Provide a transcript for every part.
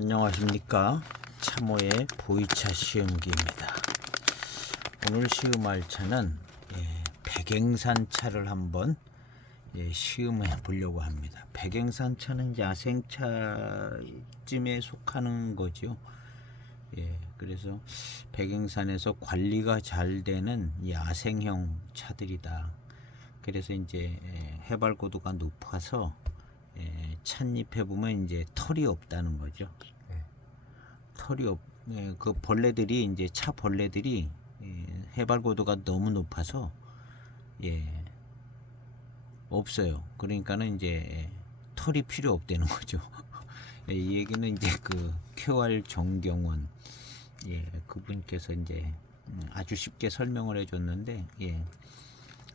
안녕하십니까. 참호의 보이차 시음기입니다. 오늘 시음할 차는 백행산 차를 한번 시음해 보려고 합니다. 백행산 차는 야생차쯤에 속하는 거죠. 그래서 백행산에서 관리가 잘 되는 야생형 차들이다. 그래서 이제 해발 고도가 높아서 찻잎에 보면 이제 털이 없다는 거죠. 털이 없, 그 벌레들이 이제 차 벌레들이 해발 고도가 너무 높아서 없어요. 그러니까는 이제 털이 필요 없다는 거죠. 이 얘기는 이제 그 쾌활 정경원 그분께서 이제 아주 쉽게 설명을 해줬는데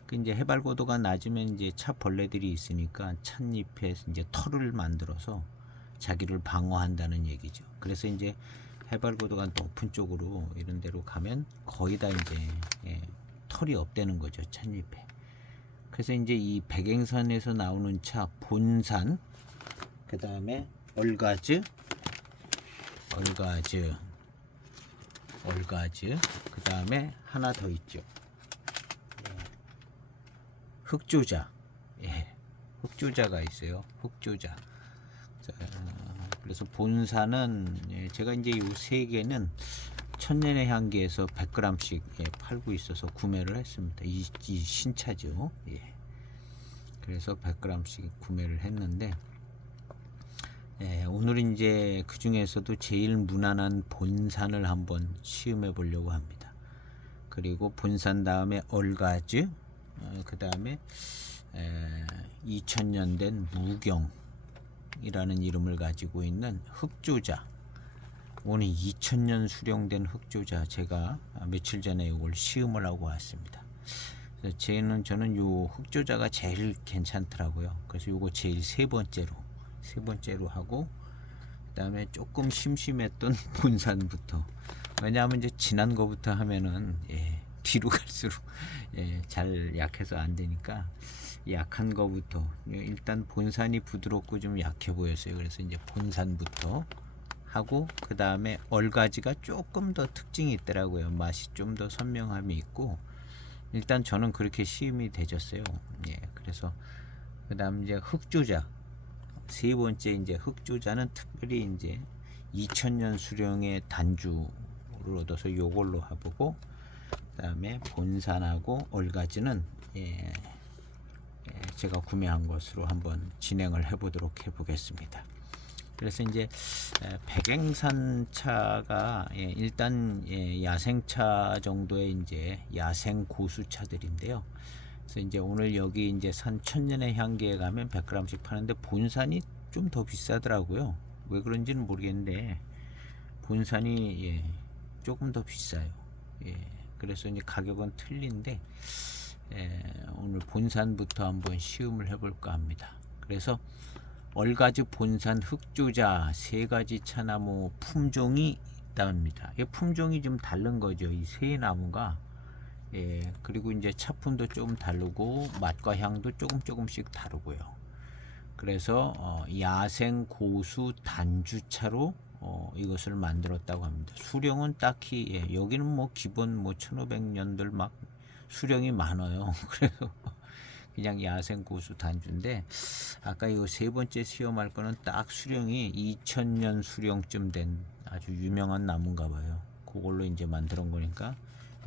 그 이제 해발 고도가 낮으면 이제 차 벌레들이 있으니까 찻잎에 이제 털을 만들어서 자기를 방어한다는 얘기죠. 그래서 이제 해발 고도가 높은 쪽으로 이런 데로 가면 거의 다 이제 털이 없다는 거죠, 찻잎에. 그래서 이제 이 백행산에서 나오는 차 본산, 그 다음에 얼가즈, 그 다음에 하나 더 있죠. 흑조자, 흑조자가 있어요. 흑조자. 자, 그래서 본산은 제가 이제 이 세 개는 천년의 향기에서 100g씩 팔고 있어서 구매를 했습니다. 이 신차죠. 그래서 100g씩 구매를 했는데 오늘은 이제 그 중에서도 제일 무난한 본산을 한번 시음해 보려고 합니다. 그리고 본산 다음에 얼가즈, 그 다음에 2000년 된 무경이라는 이름을 가지고 있는 흑조자. 오늘 2000년 수령된 흑조자 제가 며칠 전에 이걸 시음을 하고 왔습니다. 그래서 저는 요 흑조자가 제일 괜찮더라고요. 그래서 요거 제일 세 번째로 하고, 그 다음에 조금 심심했던 본산부터. 왜냐하면 이제 지난 거부터 하면은 뒤로 갈수록 잘 약해서 안 되니까 약한 거부터. 일단 본산이 부드럽고 좀 약해 보였어요. 그래서 이제 본산부터 하고, 그 다음에 얼가지가 조금 더 특징이 있더라고요. 맛이 좀 더 선명함이 있고, 일단 저는 그렇게 시음이 되졌어요. 그래서 그 다음 이제 흑조자, 세 번째 이제 흑조자는 특별히 이제 2000년 수령의 단주를 얻어서 요걸로 해보고, 그 다음에 본산하고 얼가지는 제가 구매한 것으로 한번 진행을 해보도록 해보겠습니다. 그래서 이제 백행산 차가 일단 야생차 정도의 이제 야생 고수차들인데요. 그래서 이제 오늘 여기 이제 산 천년의 향기에 가면 100g씩 파는데 본산이 좀 더 비싸더라고요. 왜 그런지는 모르겠는데 본산이 조금 더 비싸요. 그래서 이제 가격은 틀린데 오늘 본산부터 한번 시음을 해볼까 합니다. 그래서 얼가즈, 본산, 흑조자 세 가지 차나무 품종이 있답니다. 이 품종이 좀 다른 거죠. 이 세 나무가. 그리고 이제 차품도 좀 다르고 맛과 향도 조금씩 다르고요. 그래서 야생 고수 단주차로 이것을 만들었다고 합니다. 수령은 딱히 여기는 뭐 기본 뭐 1500년들 막 수령이 많아요. 그래서 그냥 야생 고수 단주인데, 아까 이 세 번째 시험할 거는 딱 수령이 2000년 수령쯤 된 아주 유명한 나무인가 봐요. 그걸로 이제 만들어 거니까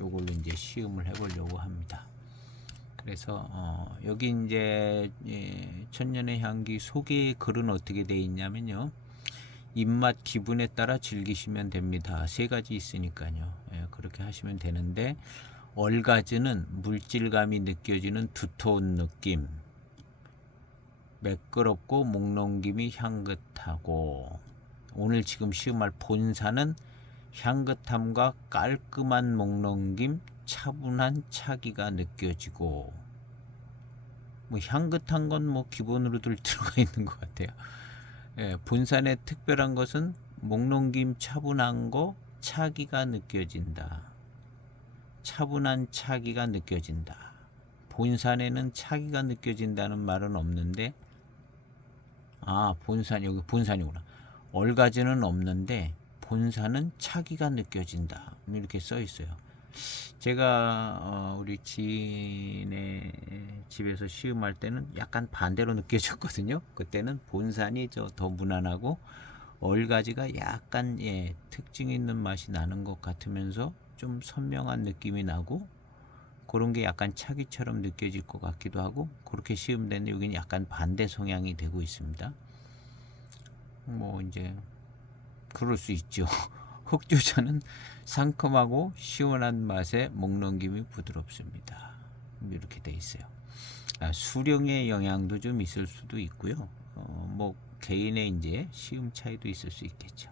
요걸로 이제 시음을 해보려고 합니다. 그래서 여기 이제 천년의 향기 소개 글은 어떻게 돼 있냐면요, 입맛 기분에 따라 즐기시면 됩니다. 세 가지 있으니까요. 그렇게 하시면 되는데, 얼가즈는 물질감이 느껴지는 두터운 느낌, 매끄럽고 목 넘김이 향긋하고, 오늘 지금 시음할 본산은 향긋함과 깔끔한 목 넘김, 차분한 차기가 느껴지고, 뭐 향긋한 건 뭐 기본으로들 들어가 있는 것 같아요. 본산의 특별한 것은 목 넘김 차분한 거, 차기가 느껴진다. 차분한 차기가 느껴진다. 본산에는 차기가 느껴진다는 말은 없는데, 본산, 여기 본산이구나. 얼가지는 없는데 본사는 차기가 느껴진다. 이렇게 써 있어요. 제가 우리 지인의 집에서 시음할 때는 약간 반대로 느껴졌거든요. 그때는 본산이 더 무난하고 얼가지가 약간 특징 있는 맛이 나는 것 같으면서 좀 선명한 느낌이 나고 그런 게 약간 차기처럼 느껴질 것 같기도 하고 그렇게 시음되는데 여기는 약간 반대 성향이 되고 있습니다. 뭐 이제 그럴 수 있죠. 흑주차는 상큼하고 시원한 맛에 목 넘김이 부드럽습니다. 이렇게 돼 있어요. 수령의 영향도 좀 있을 수도 있고요. 뭐 개인의 이제 시음 차이도 있을 수 있겠죠.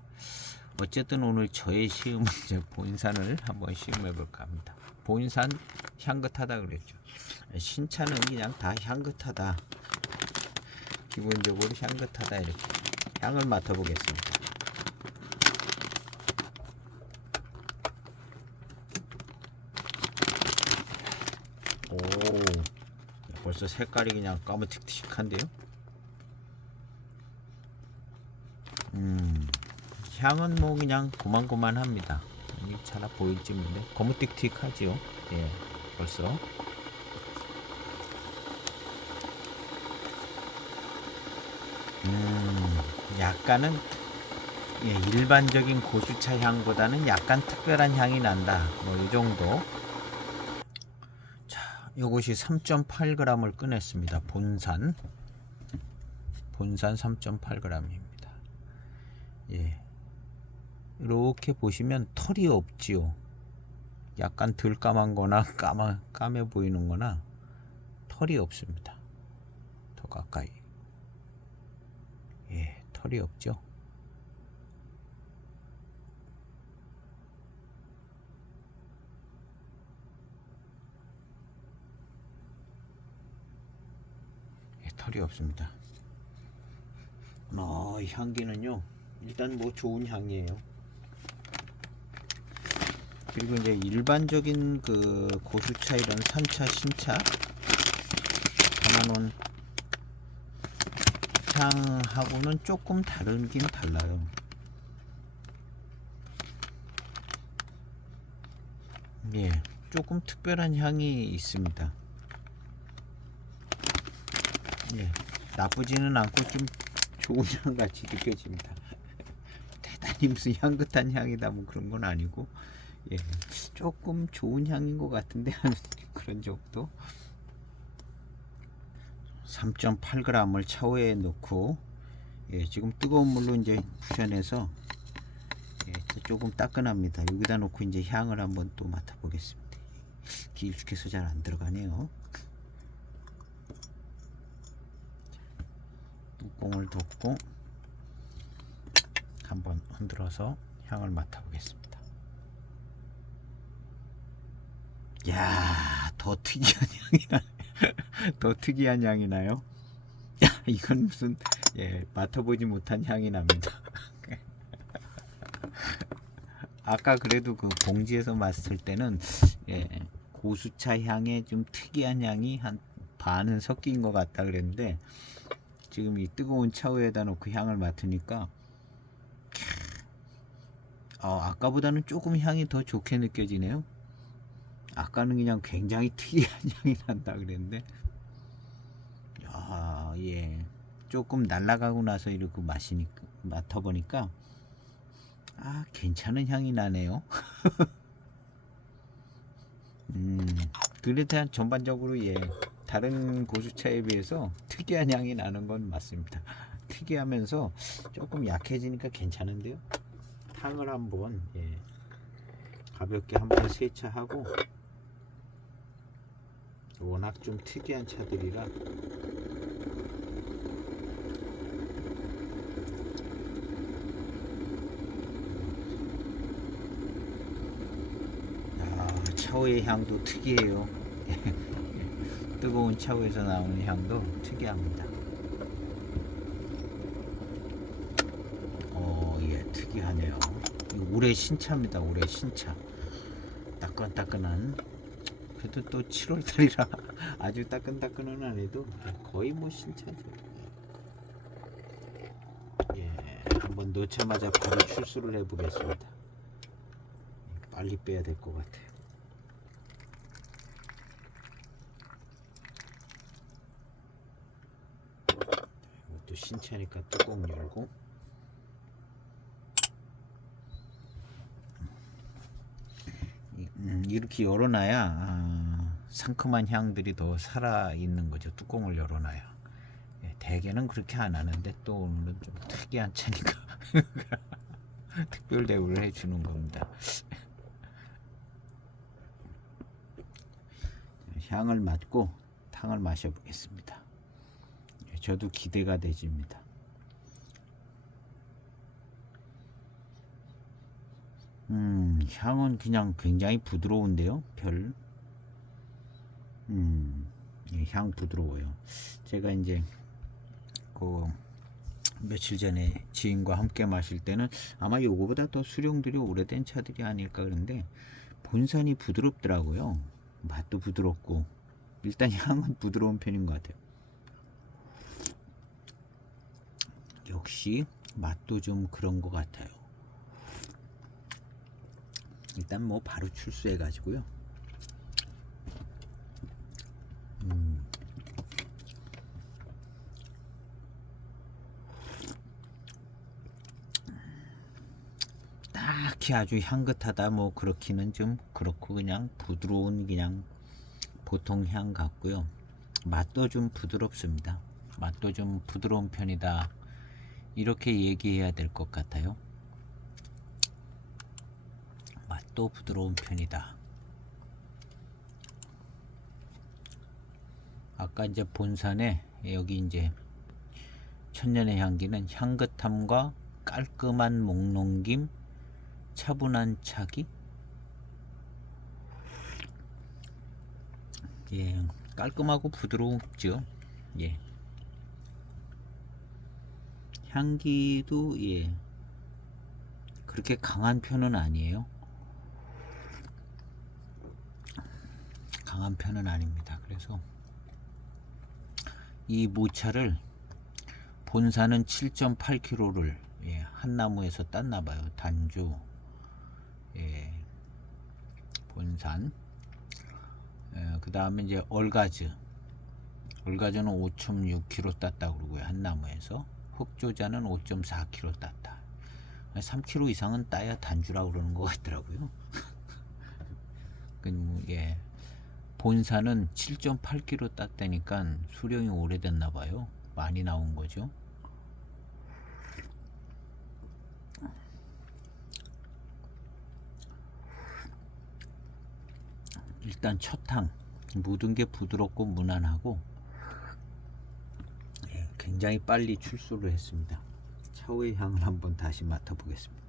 어쨌든 오늘 저의 시음은 이제 본산을 한번 시음해 볼까 합니다. 본산 향긋하다 그랬죠. 신차는 그냥 다 향긋하다. 기본적으로 향긋하다 이렇게 향을 맡아보겠습니다. 오, 벌써 색깔이 그냥 까무틱틱한데요. 향은 뭐 그냥 고만고만합니다. 잘 보일지 모르는데 거무틱틱하지요. 예, 벌써. 약간은 일반적인 고수차 향보다는 약간 특별한 향이 난다. 뭐 이 정도. 자, 요것이 3.8g을 꺼냈습니다. 본산 3.8g입니다. 예. 이렇게 보시면 털이 없지요. 약간 덜 까만 거나 까매 보이는 거나 털이 없습니다. 더 가까이. 예, 털이 없죠. 예, 털이 없습니다. 이 향기는요, 일단 뭐 좋은 향이에요. 그리고 이제 일반적인 그 고수차 이런 산차 신차 담아놓은 향하고는 조금 다르긴 달라요. 예, 조금 특별한 향이 있습니다. 예, 나쁘지는 않고 좀 좋은 향 같이 느껴집니다. 대단히 무슨 향긋한 향이다 뭐 그런 건 아니고, 예, 조금 좋은 향인 것 같은데 하는 그런 정도. 3.8g을 차후에 넣고, 예, 지금 뜨거운 물로 이제 부셔내서 조금 따끈합니다. 여기다 놓고 이제 향을 한번 또 맡아보겠습니다. 길쭉해서 잘 안 들어가네요. 뚜껑을 덮고 한번 흔들어서 향을 맡아보겠습니다. 야, 더 특이한 향이 나요. 더 특이한 향이 나요. 야, 이건 무슨 맡아보지 못한 향이 납니다. 아까 그래도 그 봉지에서 맡을 때는 고수차 향에 좀 특이한 향이 한 반은 섞인 것 같다 그랬는데 지금 이 뜨거운 차후에다 놓고 향을 맡으니까 아까보다는 조금 향이 더 좋게 느껴지네요. 아까는 그냥 굉장히 특이한 향이 난다 그랬는데 예, 조금 날아가고 나서 이렇게 맡아보니까 괜찮은 향이 나네요. 그래도 전반적으로 다른 고수차에 비해서 특이한 향이 나는 건 맞습니다. 특이하면서 조금 약해지니까 괜찮은데요. 탕을 한번 가볍게 한번 세차하고, 워낙 좀 특이한 차들이라 차후의 향도 특이해요. 뜨거운 차후에서 나오는 향도 특이합니다. 예, 특이하네요. 올해 신차입니다. 올해 신차. 따끈따끈한. 그래도 또 7월달이라 아주 따끈따끈은 안 해도 거의 뭐 신차죠. 예, 한번 한번 넣자마자 바로 출수를 해 보겠습니다. 빨리 빼야 될 것 같아요. 이것도 신차니까 뚜껑 열고, 이렇게 열어놔야 상큼한 향들이 더 살아있는 거죠. 뚜껑을 열어놔야. 예, 대개는 그렇게 안 하는데 또 오늘은 좀 특이한 차니까 특별 대우를 해주는 겁니다. 향을 맡고 탕을 마셔보겠습니다. 예, 저도 기대가 되집니다. 향은 그냥 굉장히 부드러운데요. 예, 향 부드러워요. 제가 이제 그 며칠 전에 지인과 함께 마실 때는 아마 요거보다 더 수령들이 오래된 차들이 아닐까 그런데 본산이 부드럽더라고요. 맛도 부드럽고 일단 향은 부드러운 편인 것 같아요. 역시 맛도 좀 그런 것 같아요. 일단 뭐 바로 출수해 가지고요. 딱히 아주 향긋하다 뭐 그렇기는 좀 그렇고 그냥 부드러운 그냥 보통 향 같고요. 맛도 좀 부드럽습니다. 맛도 좀 부드러운 편이다. 이렇게 얘기해야 될 것 같아요. 맛도 부드러운 편이다. 아까 이제 본산에 여기 이제 천년의 향기는 향긋함과 깔끔한 목넘김, 차분한 차기. 예, 깔끔하고 부드럽죠. 예. 향기도 예 그렇게 강한 편은 아니에요. 강한 편은 아닙니다. 그래서 이 모차를 본사는 7.8kg를 예, 한 나무에서 땄나 봐요. 단주 예, 본산. 예, 그 다음에 이제 얼가즈는 5.6kg 땄다 그러고요. 한 나무에서. 흑조자는 5.4kg 땄다. 3kg 이상은 따야 단주라고 그러는 것 같더라고요. 예, 본사는 7.8kg 땄다니까 수령이 오래됐나 봐요. 많이 나온 거죠. 일단 첫탕 모든 게 부드럽고 무난하고 예, 굉장히 빨리 출소를 했습니다. 차후의 향을 한번 다시 맡아보겠습니다.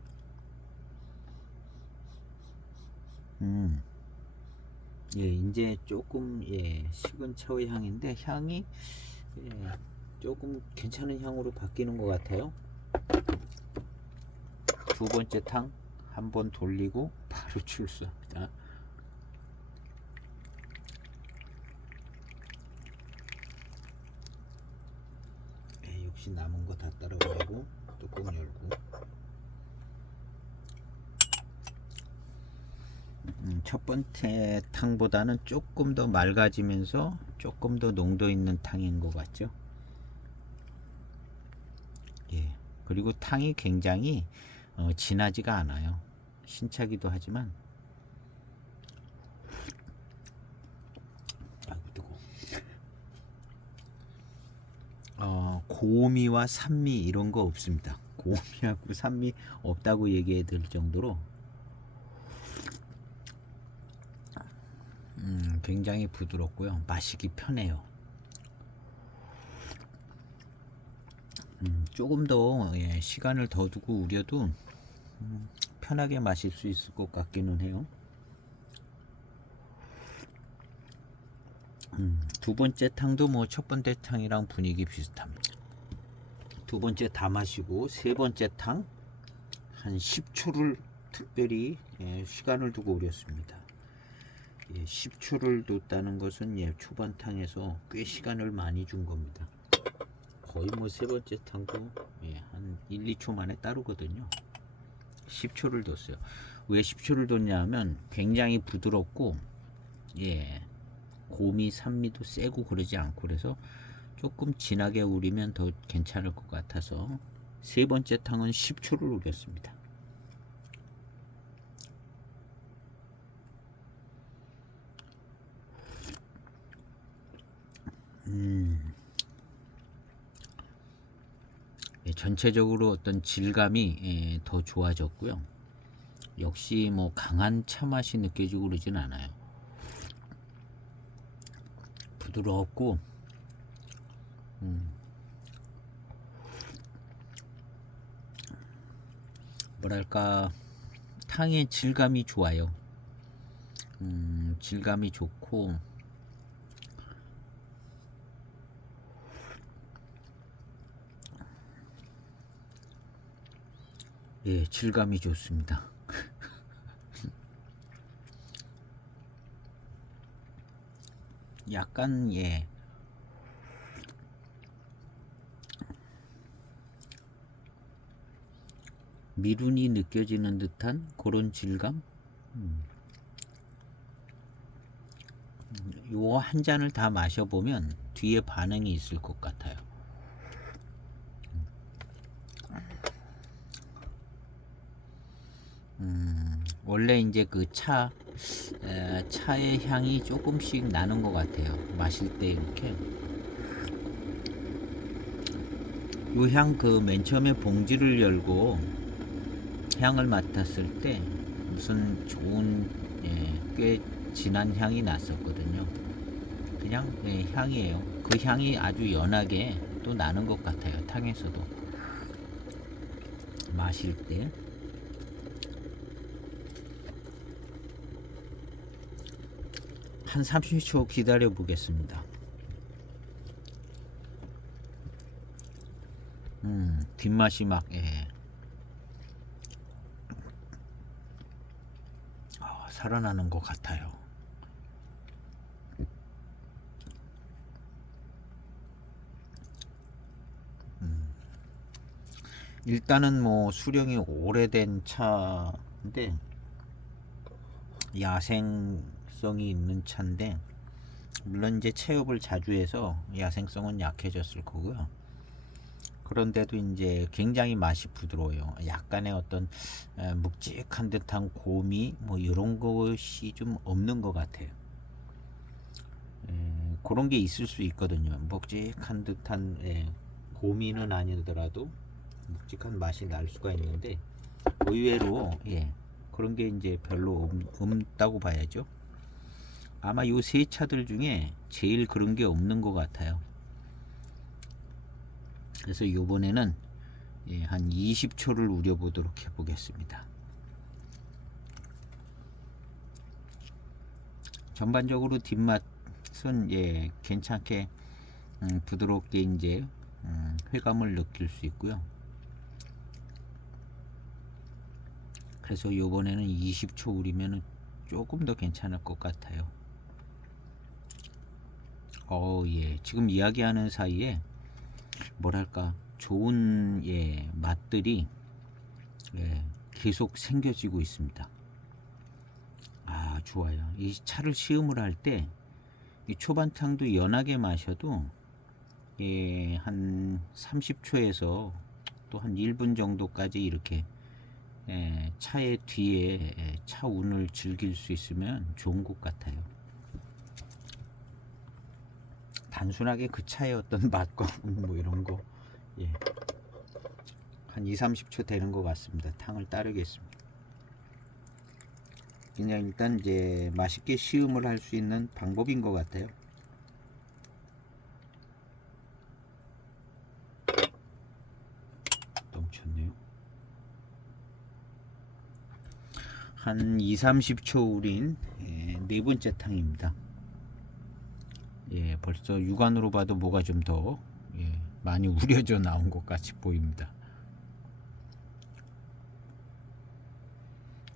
예, 이제 조금 예, 식은 차의 향인데 향이 예, 조금 괜찮은 향으로 바뀌는 것 같아요. 두 번째 탕 한번 돌리고 바로 출수합니다. 예, 역시 남은 거 다 따라가고 뚜껑 열고 첫 번째 탕보다는 조금 더 맑아지면서 조금 더 농도 있는 탕인 것 같죠. 예, 그리고 탕이 굉장히 진하지가 않아요. 신차기도 하지만 아이고 뜨거워. 고미와 산미 이런 거 없습니다. 고미하고 산미 없다고 얘기해 될 정도로 굉장히 부드럽고요. 마시기 편해요. 조금 더 예, 시간을 더 두고 우려도 편하게 마실 수 있을 것 같기는 해요. 두 번째 탕도 뭐 첫 번째 탕이랑 분위기 비슷합니다. 두 번째 다 마시고 세 번째 탕 한 10초를 특별히 예, 시간을 두고 우렸습니다. 예, 10초를 뒀다는 것은 예, 초반 탕에서 꽤 시간을 많이 준 겁니다. 거의 뭐 세 번째 탕도 예, 한 한 1, 2초 만에 따르거든요. 10초를 뒀어요. 왜 10초를 뒀냐 하면 굉장히 부드럽고 예, 고미 산미도 세고 그러지 않고 그래서 조금 진하게 우리면 더 괜찮을 것 같아서 세 번째 탕은 10초를 우렸습니다. 예, 전체적으로 어떤 질감이 더 좋아졌고요. 역시 뭐 강한 차 맛이 느껴지고 그러진 않아요. 부드럽고 뭐랄까 탕의 질감이 좋아요. 질감이 좋고 예, 질감이 좋습니다. 약간 예, 미룬이 느껴지는 듯한 그런 질감. 요 한 잔을 다 마셔보면 뒤에 반응이 있을 것 같아요. 원래 이제 그 차의 향이 조금씩 나는 것 같아요. 마실 때 이렇게 요 향 그 맨 처음에 봉지를 열고 향을 맡았을 때 무슨 좋은 꽤 진한 향이 났었거든요. 그냥 향이에요. 그 향이 아주 연하게 또 나는 것 같아요. 탕에서도 마실 때. 한 30초 기다려 보겠습니다. 뒷맛이 막 살아나는 것 같아요. 일단은 뭐 수령이 오래된 차인데 야생성이 있는 차인데 물론 이제 체업을 자주 해서 야생성은 약해졌을 거고요. 그런데도 이제 굉장히 맛이 부드러워요. 약간의 어떤 묵직한 듯한 고미 뭐 이런 것이 좀 없는 것 같아요. 그런 게 있을 수 있거든요. 묵직한 듯한 고미는 아니더라도 묵직한 맛이 날 수가 있는데 의외로 그런 게 이제 별로 없다고 봐야죠. 아마 요 세 차들 중에 제일 그런 게 없는 것 같아요. 그래서 요번에는 한 20초를 우려보도록 해보겠습니다. 전반적으로 뒷맛은 괜찮게 부드럽게 이제 회감을 느낄 수 있고요. 그래서 요번에는 20초 우리면 조금 더 괜찮을 것 같아요. 지금 이야기하는 사이에 뭐랄까 좋은 맛들이 계속 생겨지고 있습니다. 좋아요. 이 차를 시음을 할 때 이 초반탕도 연하게 마셔도 한 30초에서 또 한 1분 정도까지 이렇게 차의 뒤에 차 운을 즐길 수 있으면 좋은 것 같아요. 단순하게 그 차의 어떤 맛과 뭐 이런 거 한 2, 30초 되는 것 같습니다. 탕을 따르겠습니다. 그냥 일단 이제 맛있게 시음을 할 수 있는 방법인 것 같아요. 넘쳤네요. 한 2, 30초 우린 네 번째 탕입니다. 벌써 육안으로 봐도 뭐가 좀 더 많이 우려져 나온 것 같이 보입니다.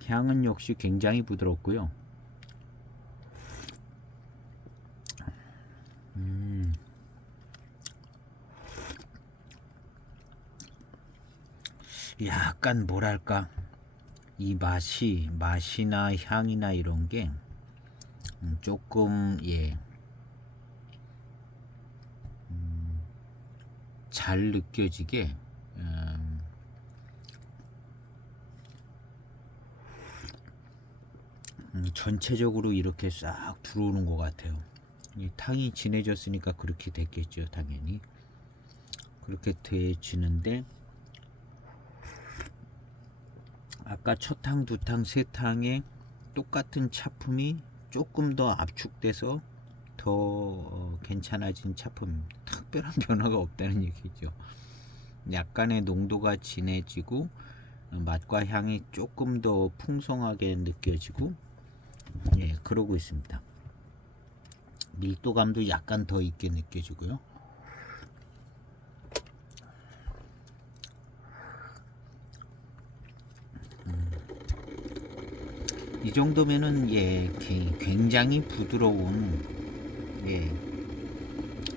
향은 역시 굉장히 부드럽고요. 약간 뭐랄까 이 맛이나 향이나 이런 게 조금 잘 느껴지게 전체적으로 이렇게 싹 들어오는 것 같아요. 이 탕이 진해졌으니까 그렇게 됐겠죠. 당연히 그렇게 돼지는데 아까 첫 탕, 두 탕, 세 탕에 똑같은 차품이 조금 더 압축돼서 더 괜찮아진 차품, 특별한 변화가 없다는 얘기죠. 약간의 농도가 진해지고 맛과 향이 조금 더 풍성하게 느껴지고 그러고 있습니다. 밀도감도 약간 더 있게 느껴지고요. 이 정도면은 굉장히 부드러운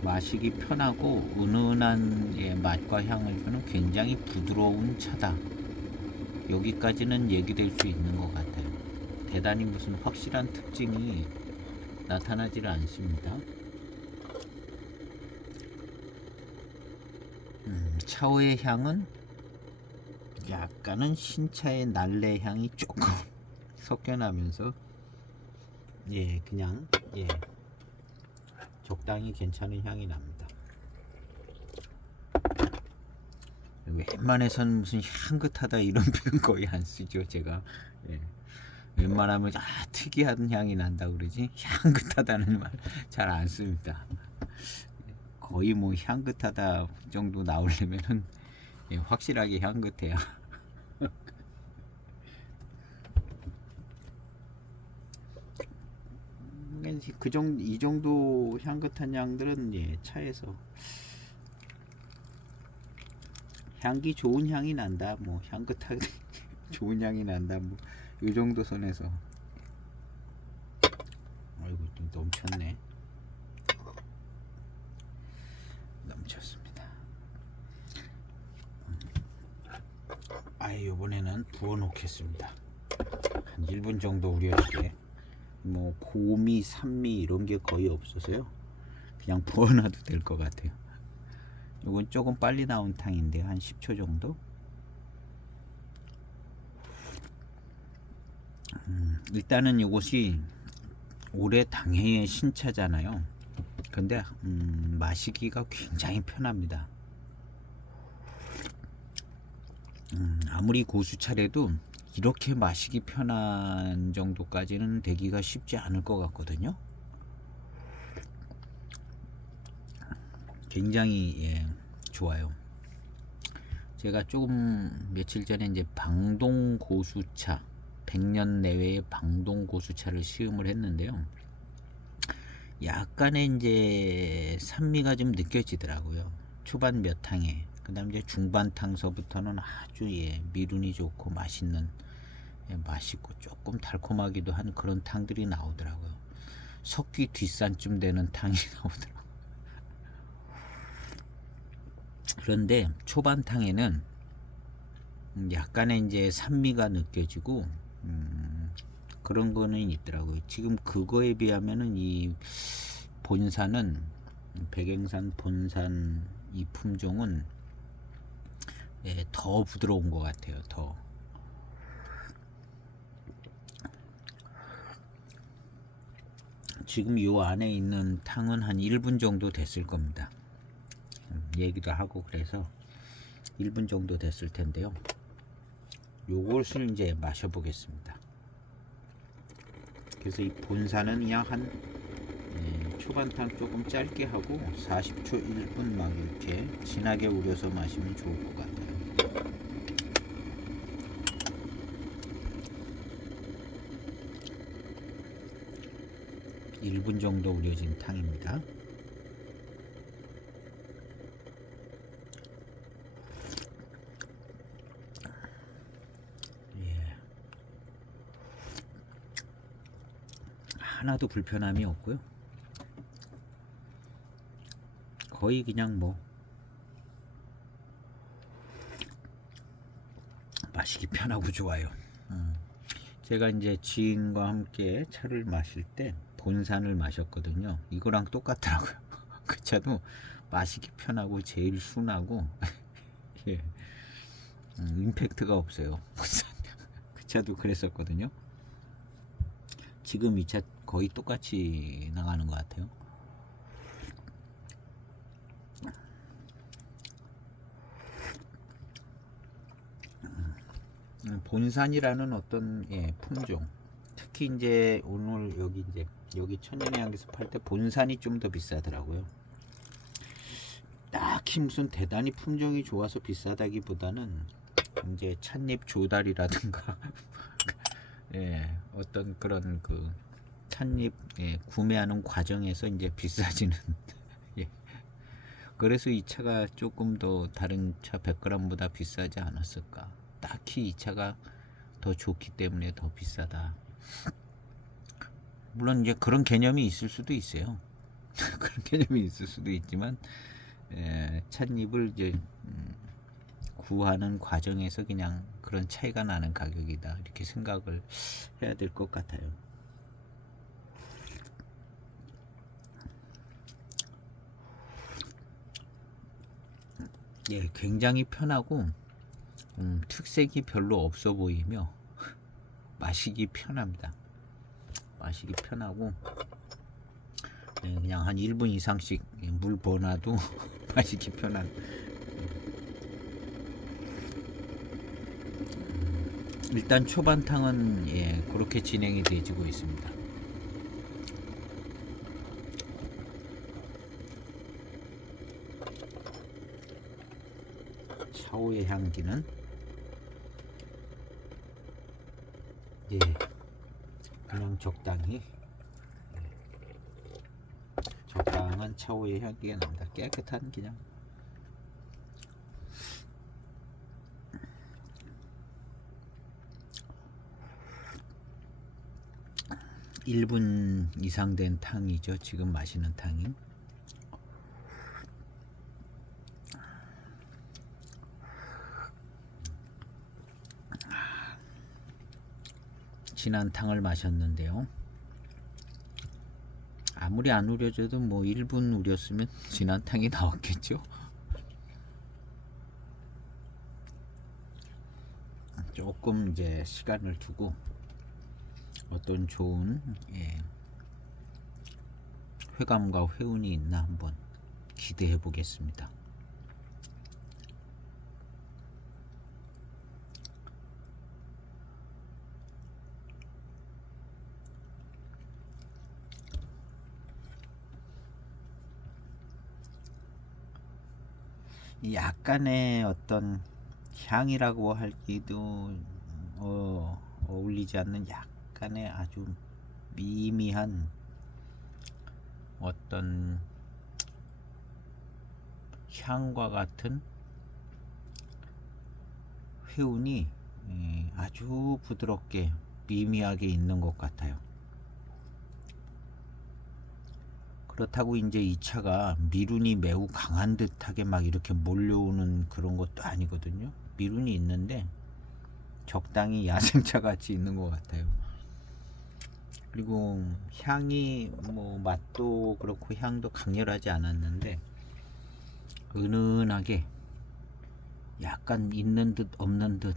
마시기 편하고 은은한 맛과 향을 주는 굉장히 부드러운 차다. 여기까지는 얘기될 수 있는 것 같아요. 대단히 무슨 확실한 특징이 나타나지를 않습니다. 차오의 향은 약간은 신차의 날래 향이 조금 섞여나면서 그냥 적당히 괜찮은 향이 납니다. 웬만해선 무슨 향긋하다 이런 표현 거의 안 쓰죠. 제가 웬만하면 특이한 향이 난다 그러지 향긋하다는 말 잘 안 씁니다. 거의 뭐 향긋하다 정도 나오려면은 확실하게 향긋해요. 이 정도 향긋한 향들은 차에서 향기 좋은 향이 난다, 뭐 향긋하게 좋은 향이 난다, 뭐 이 정도 선에서. 아이고 좀 넘쳤네. 넘쳤습니다. 아예 요번에는 부어 놓겠습니다. 한 1분 정도 우려할게. 뭐 고미, 산미 이런 게 거의 없어서요. 그냥 부어놔도 될 것 같아요. 이건 조금 빨리 나온 탕인데 한 10초 정도. 일단은 이것이 올해 당해의 신차잖아요. 근데 마시기가 굉장히 편합니다. 아무리 고수차래도 이렇게 마시기 편한 정도까지는 되기가 쉽지 않을 것 같거든요. 굉장히 좋아요. 제가 조금 며칠 전에 이제 방동 고수차 100년 내외의 방동 고수차를 시음을 했는데요. 약간의 이제 산미가 좀 느껴지더라고요. 초반 몇 탕에. 그 다음 이제 중반 탕서부터는 아주 미륜이 좋고 맛있는, 맛있고 조금 달콤하기도 한 그런 탕들이 나오더라고요. 석귀 뒷산쯤 되는 탕이 나오더라고요. 그런데 초반 탕에는 약간의 이제 산미가 느껴지고 그런 거는 있더라고요. 지금 그거에 비하면은 이 본산은 백행산 본산 이 품종은 더 부드러운 것 같아요. 더. 지금 요 안에 있는 탕은 한 1분 정도 됐을 겁니다. 얘기도 하고 그래서 1분 정도 됐을 텐데요. 요것을 이제 마셔 보겠습니다. 그래서 이 본산은 그냥 한 초반탕 조금 짧게 하고 40초 1분 막 이렇게 진하게 우려서 마시면 좋을 것 같아요. 1분 정도 우려진 탕입니다. 하나도 불편함이 없고요. 거의 그냥 뭐 마시기 편하고 좋아요. 제가 이제 지인과 함께 차를 마실 때 본산을 마셨거든요. 이거랑 똑같더라고요. 그 차도 마시기 편하고 제일 순하고 예, 임팩트가 없어요. 본산 그 차도 그랬었거든요. 지금 이 차 거의 똑같이 나가는 것 같아요. 본산이라는 어떤 품종, 특히 이제 오늘 여기 천연해양에서 팔 때 본산이 좀 더 비싸더라고요. 딱히 무슨 대단히 품종이 좋아서 비싸다기보다는 이제 찻잎 조달이라든가 어떤 그런 그 찻잎 구매하는 과정에서 이제 비싸지는 그래서 이 차가 조금 더 다른 차 100g보다 비싸지 않았을까. 딱히 이 차가 더 좋기 때문에 더 비싸다. 물론 이제 그런 개념이 있을 수도 있어요. 그런 개념이 있을 수도 있지만 찻잎을 이제 구하는 과정에서 그냥 그런 차이가 나는 가격이다 이렇게 생각을 해야 될 것 같아요. 굉장히 편하고 특색이 별로 없어 보이며 마시기 편합니다. 마시기 편하고 그냥 한 1분 이상씩 물 버놔도 마시기 편한. 일단 초반탕은 그렇게 진행이 되지고 있습니다. 차오의 향기는 그냥 적당한 차오의 향기가 납니다. 깨끗한 그냥 1분 이상 된 탕이죠. 지금 마시는 탕이. 진한 탕을 마셨는데요. 아무리 안 우려져도 뭐 1분 우렸으면 진한 탕이 나왔겠죠. 조금 이제 시간을 두고 어떤 좋은 회감과 회운이 있나 한번 기대해 보겠습니다. 약간의 어떤 향이라고 하기도 어울리지 않는 약간의 아주 미미한 어떤 향과 같은 회운이 아주 부드럽게 미미하게 있는 것 같아요. 그렇다고 이제 이 차가 미룬이 매우 강한 듯하게 막 이렇게 몰려오는 그런 것도 아니거든요. 미룬이 있는데 적당히 야생차 같이 있는 것 같아요. 그리고 향이 뭐 맛도 그렇고 향도 강렬하지 않았는데 은은하게 약간 있는 듯 없는 듯.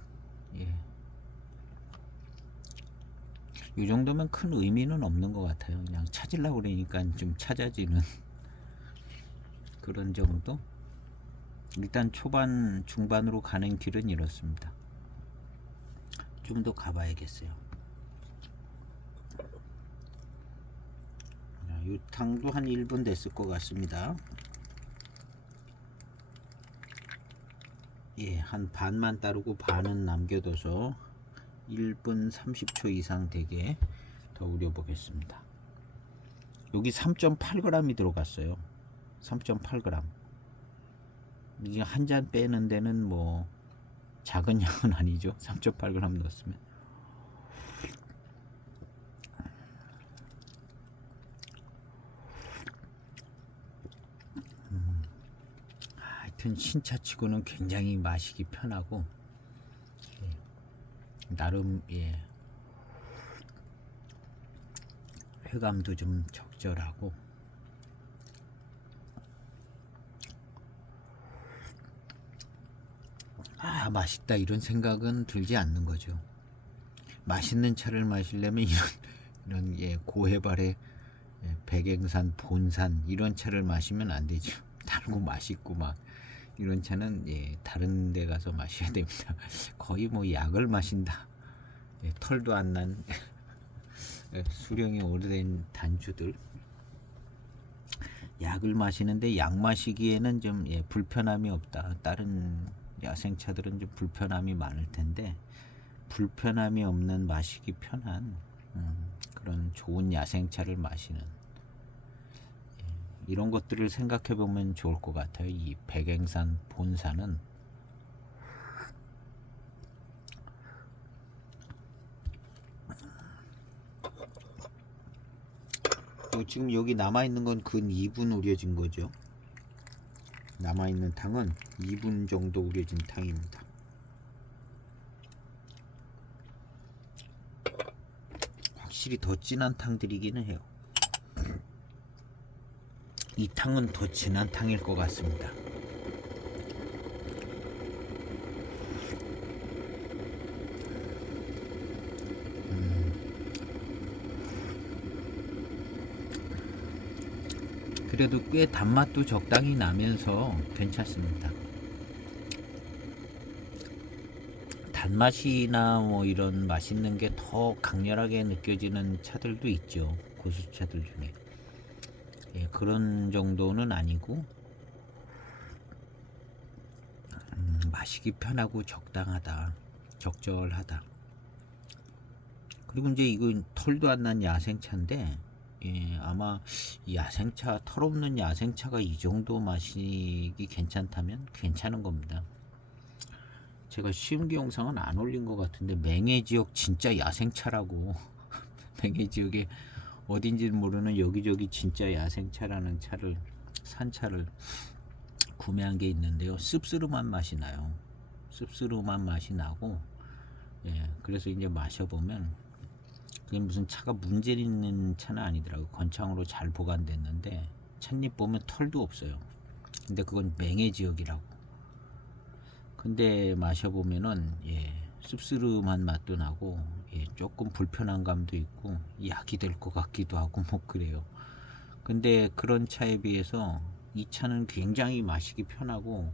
이 정도면 큰 의미는 없는 것 같아요. 그냥 찾으려고 그러니까 좀 찾아지는 그런 정도. 일단 초반 중반으로 가는 길은 이렇습니다. 좀 더 가봐야겠어요. 이 탕도 한 1분 됐을 것 같습니다. 한 반만 따르고 반은 남겨둬서 1분 30초 이상 되게 더 우려 보겠습니다. 여기 3.8g이 들어갔어요. 3.8g. 이게 한 잔 빼는 데는 뭐 작은 양은 아니죠. 3.8g 넣었으면. 하여튼 신차치고는 굉장히 마시기 편하고 나름 회감도 좀 적절하고 맛있다 이런 생각은 들지 않는 거죠. 맛있는 차를 마시려면 이런 고해발의 백eng산, 본산 이런 차를 마시면 안 되죠. 달고 맛있고 막 이런 차는 다른 데 가서 마셔야 됩니다. 거의 뭐 약을 마신다. 털도 안 난 수령이 오래된 단주들 약을 마시는데 약 마시기에는 좀 불편함이 없다. 다른 야생차들은 좀 불편함이 많을 텐데 불편함이 없는 마시기 편한 그런 좋은 야생차를 마시는 이런 것들을 생각해 보면 좋을 것 같아요. 이 백eng산 본산은 지금 여기 남아있는 건 근 2분 우려진 거죠. 남아있는 탕은 2분 정도 우려진 탕입니다. 확실히 더 진한 탕들이기는 해요. 이 탕은 더 진한 탕일 것 같습니다. 그래도 꽤 단맛도 적당히 나면서 괜찮습니다. 단맛이나 뭐 이런 맛있는 게 더 강렬하게 느껴지는 차들도 있죠. 고수차들 중에. 그런 정도는 아니고 마시기 편하고 적당하다. 적절하다. 그리고 이제 이건 털도 안 난 야생차인데 아마 야생차, 털 없는 야생차가 이 정도 마시기 괜찮다면 괜찮은 겁니다. 제가 시음기 영상은 안 올린 것 같은데 맹해지역 진짜 야생차라고 맹해지역에 어딘지는 모르는 여기저기 진짜 야생차라는 차를 산차를 구매한 게 있는데요. 씁쓸한 맛이 나요. 씁쓸한 맛이 나고 그래서 이제 마셔보면 그게 무슨 차가 문제 있는 차는 아니더라고요. 건창으로 잘 보관됐는데 찻잎 보면 털도 없어요. 근데 그건 맹해지역이라고. 근데 마셔보면은 씁쓸한 맛도 나고 조금 불편한 감도 있고 약이 될 것 같기도 하고 뭐 그래요. 근데 그런 차에 비해서 이 차는 굉장히 마시기 편하고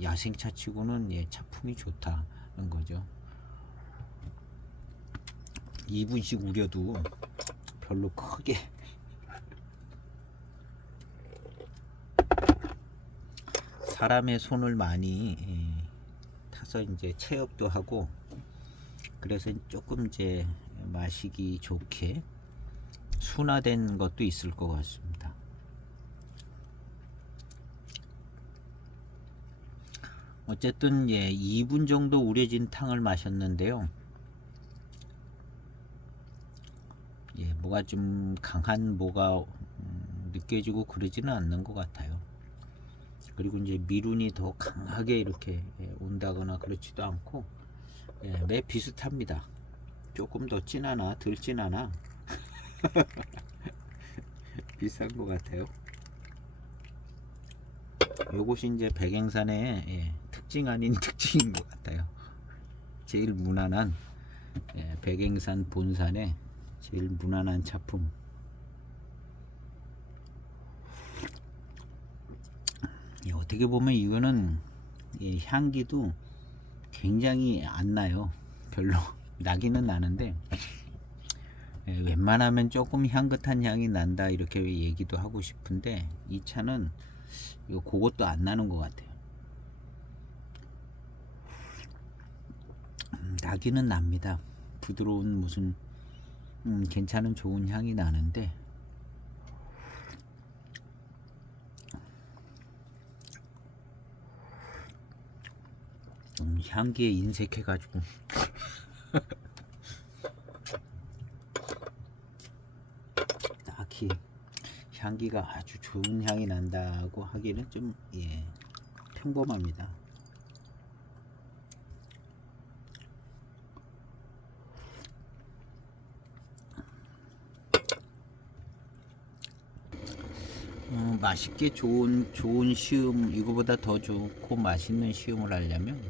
야생차 치고는 차품이 좋다는 거죠. 2분씩 우려도 별로 크게 사람의 손을 많이 타서 이제 체업도 하고 그래서 조금 이제 마시기 좋게 순화된 것도 있을 것 같습니다. 어쨌든 2분 정도 우려진 탕을 마셨는데요. 뭐가 좀 강한 뭐가 느껴지고 그러지는 않는 것 같아요. 그리고 이제 미룬이 더 강하게 이렇게 온다거나 그렇지도 않고 매 비슷합니다. 조금 더 진하나 덜 진하나 비슷한 것 같아요. 요것이 이제 백eng산의 특징 아닌 특징인 것 같아요. 제일 무난한 백eng산 본산의 제일 무난한 차품. 어떻게 보면 이거는 향기도 굉장히 안 나요. 별로 나기는 나는데 웬만하면 조금 향긋한 향이 난다 이렇게 얘기도 하고 싶은데 이 차는 그것도 안 나는 것 같아요. 나기는 납니다. 부드러운 무슨 괜찮은 좋은 향이 나는데 향기에 인색해가지고 딱히 향기가 아주 좋은 향이 난다고 하기는 좀 평범합니다. 맛있게 좋은 시음, 이거보다 더 좋고 맛있는 시음을 하려면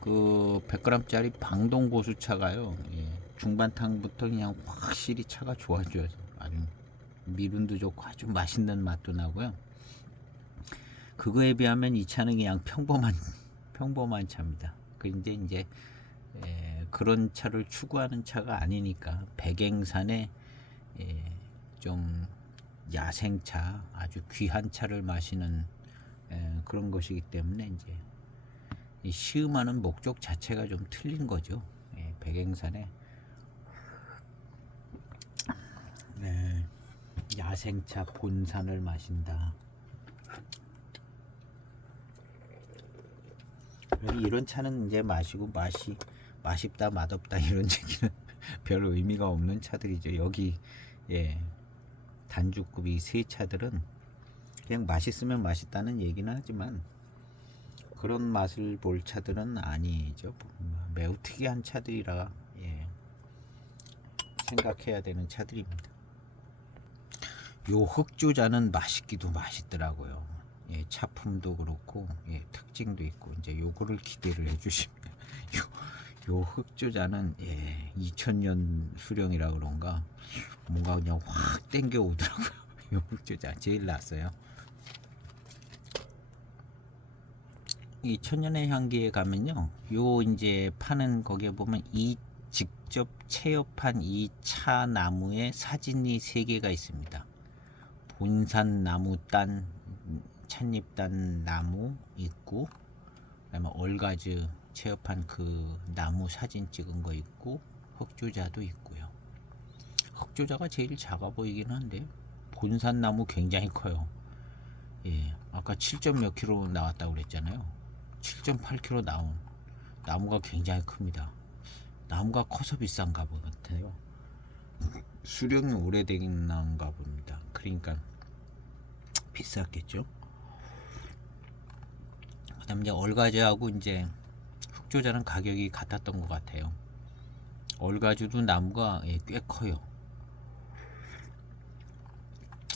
그 100g짜리 방동 고수차가요. 예, 중반탕부터 그냥 확실히 차가 좋아져요. 아주 미륜도 좋고 아주 맛있는 맛도 나고요. 그거에 비하면 이 차는 그냥 평범한 차입니다. 근데 이제 그런 차를 추구하는 차가 아니니까 백행산에 좀 야생차, 아주 귀한 차를 마시는 그런 것이기 때문에 이제 이 시음하는 목적 자체가 좀 틀린 거죠. 백행산에 야생차 본산을 마신다. 이런 차는 이제 마시고 맛있다 맛없다 이런 얘기는 별 의미가 없는 차들이죠. 여기 단주급이 세 차들은 그냥 맛있으면 맛있다는 얘기는 하지만 그런 맛을 볼 차들은 아니죠. 매우 특이한 차들이라 생각해야 되는 차들입니다. 요 흑조자는 맛있기도 맛있더라고요. 차품도 그렇고 특징도 있고 이제 요거를 기대를 해주십니다. 요 흑조자는 2000년 수령이라 그런가 뭔가 그냥 확 땡겨 오더라고요. 요 흑조자 제일 낫어요. 이 천년의 향기에 가면요, 요 이제 파는 거기에 보면 이 직접 체협한 이 차 나무의 사진이 3개가 있습니다. 본산 나무 딴 찻잎 딴 나무 있고, 그다음에 얼가즈 체협한 그 나무 사진 찍은 거 있고, 흑조자도 있고요. 흑조자가 제일 작아 보이긴 한데 본산 나무 굉장히 커요. 아까 7점 몇 킬로 나왔다고 그랬잖아요. 7.8kg 나온 나무가 굉장히 큽니다. 나무가 커서 비싼가 보 같아요. 수령이 오래된가 봅니다. 그러니까 비쌌겠죠. 그다음 이제 얼가지하고 이제 흑조자는 가격이 같았던 것 같아요. 얼가지도 나무가 꽤 커요.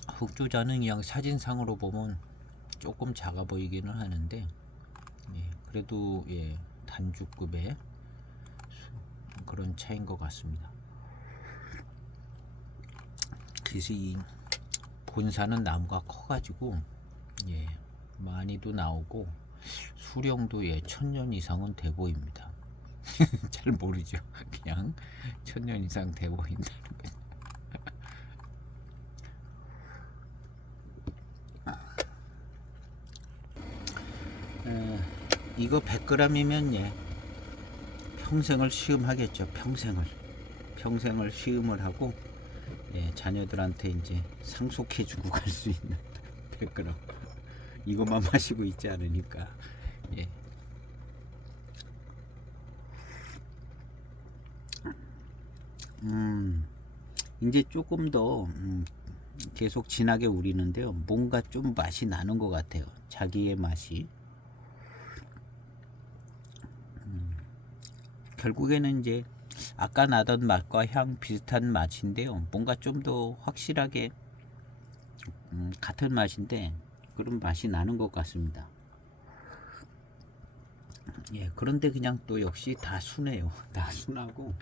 흑조자는 그냥 사진상으로 보면 조금 작아 보이기는 하는데 그래도 단주급의 그런 차인 것 같습니다. 그래서 이 본산은 나무가 커가지고 많이도 나오고 수령도 1000년 이상은 돼 보입니다. 잘 모르죠. 그냥 1000년 이상 돼 보인다는 거죠. 이거 100g이면 평생을 시음하겠죠. 평생을 시음을 하고 자녀들한테 이제 상속해주고 갈 수 있는 100g. 이것만 마시고 있지 않으니까. 이제 조금 더 계속 진하게 우리는데요. 뭔가 좀 맛이 나는 것 같아요. 자기의 맛이. 결국에는 이제 아까 나던 맛과 향 비슷한 맛인데요. 뭔가 좀 더 확실하게 같은 맛인데 그런 맛이 나는 것 같습니다. 그런데 그냥 또 역시 다 순해요. 다 순하고